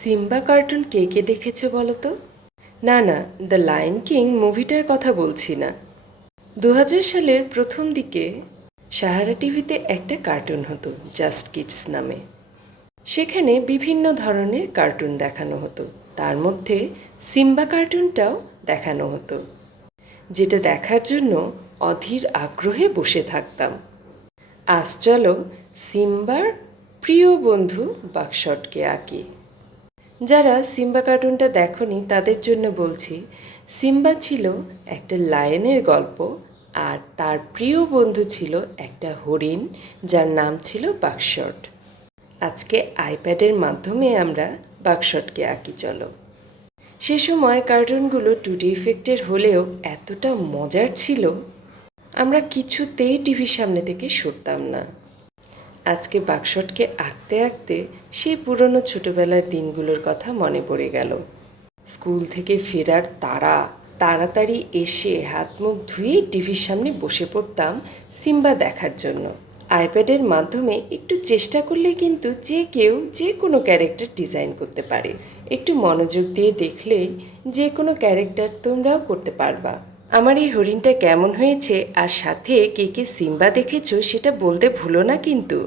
Simba cartoon কে কে দেখেছো বলো তো? না না, দ্য লায়ন কিং মুভিটার কথা বলছি না। 2000 সালের প্রথম দিকে সাহারা টিভিতে একটা কার্টুন হতো জাস্ট কিডস নামে। সেখানে বিভিন্ন ধরনের কার্টুন দেখানো হতো, তার মধ্যে সিম্বা কার্টুনটাও দেখানো হতো, যেটা দেখার জন্য অধীর আগ্রহে বসে থাকতাম। আজ চলো সিম্বার প্রিয় বন্ধু বাকশটকে আঁকি। যারা সিম্বা কার্টুনটা দেখনি তাদের জন্য বলছি, সিম্বা ছিল একটা লায়নের গল্প, আর তার প্রিয় বন্ধু ছিল একটা হরিণ যার নাম ছিল বাকশট। আজকে আইপ্যাডের মাধ্যমে আমরা বাকশটকে আঁকি চলো। সে সময় কার্টুনগুলো 2D ইফেক্টের হলেও এতটা মজার ছিল, আমরা কিছুতেই টিভির সামনে থেকে সরতাম না। আজকে বাকশটকে আঁকতে আঁকতে সেই পুরনো ছোটবেলার দিনগুলোর কথা মনে পড়ে গেল। স্কুল থেকে ফেরার তাড়াতাড়ি এসে হাত মুখ ধুয়ে টিভির সামনে বসে পড়তাম সিম্বা দেখার জন্য। আইপ্যাডের মাধ্যমে একটু চেষ্টা করলে কিন্তু যে কেউ যে কোনো ক্যারেক্টার ডিজাইন করতে পারে। একটু মনোযোগ দিয়ে দেখলেই যে কোনো ক্যারেক্টার তোমরাও করতে পারবা। আমার এই হরিণটা কেমন হয়েছে আর সাথে কে কে সিম্বা দেখেছো সেটা বলতে ভুলো না কিন্তু।